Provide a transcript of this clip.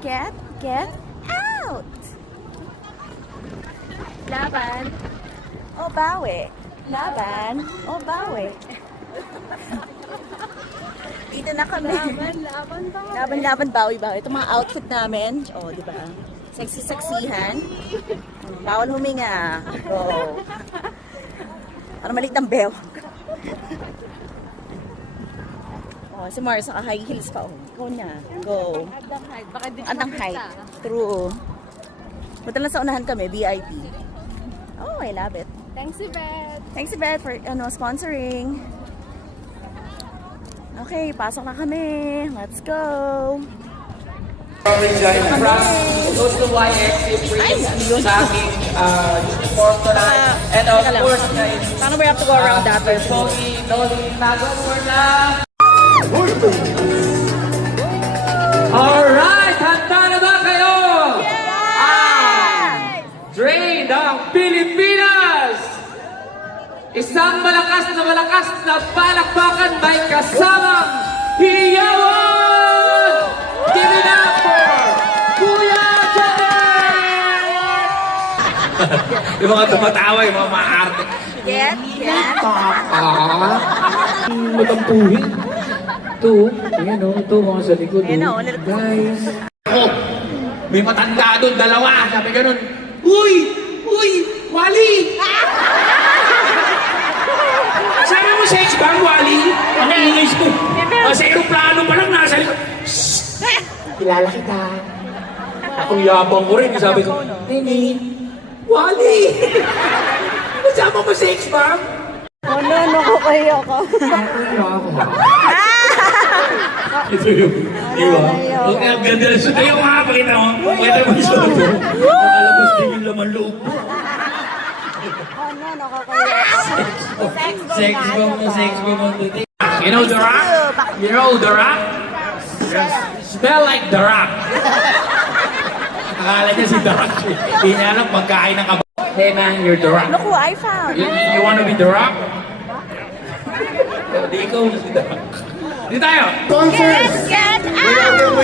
Get out! Laban. O bawi. Laban. O bawi. Dito na kami. Laban, bawi. Ito mga outfit namin. O, di ba? Sexy-sexihan. Bawal huminga. Go. Para maliit ng bew. Oh, si Mars, high heels pa. Oh. Go na. Go. Andang height. True. Punta lang sa unahan kami, VIP. Oh, I love it. Thanks, Yvette. Thanks, Yvette, for sponsoring. Okay, pasok na kami. Let's go. Goes to YXC free sa aking uniform tonight. And of course, guys, Paano we have to go around that way? Tony, tago mo na. Alright, handa na ba kayo? Train ng Pilipinas! Isang malakas na palakpakan may kasamang hiyawan! Give it up for Kuya Janet! Yung mga tumatawa, yung mga maarte. Get. Matampuhin. Ito, ayan o, ito mga sa likod. Ayan o, guys. Oh, may matanda doon, dalawa. Sabi ganun, Uy! Wally! Sabi mo sa X-Bang, Wally? Ang English ko. Sa aeroplano pa lang nasa likod. Kilala kita. Akong yabang ko rin. Sabi ko, Nini, Wally! Kasama mo sa X-Bang? Oh no, nakakahiya ka. Ito yung, di ba? Okay, ang ganda na suit. Ayaw nga, pakita mo. Pakita mo yung suit. Nakalabas din yung laman loob. Oh no, nakakahiya ka. Sex bomb. You know The Rock? You know The Rock? Smell like The Rock. Akala niya si The Rock. Hindi niya alam pagkain ng kaba. Hey man, you're The Rock. Look who I found. You wanna be The Rock? Di ikaw na si The Rock. Di tayo! Get out!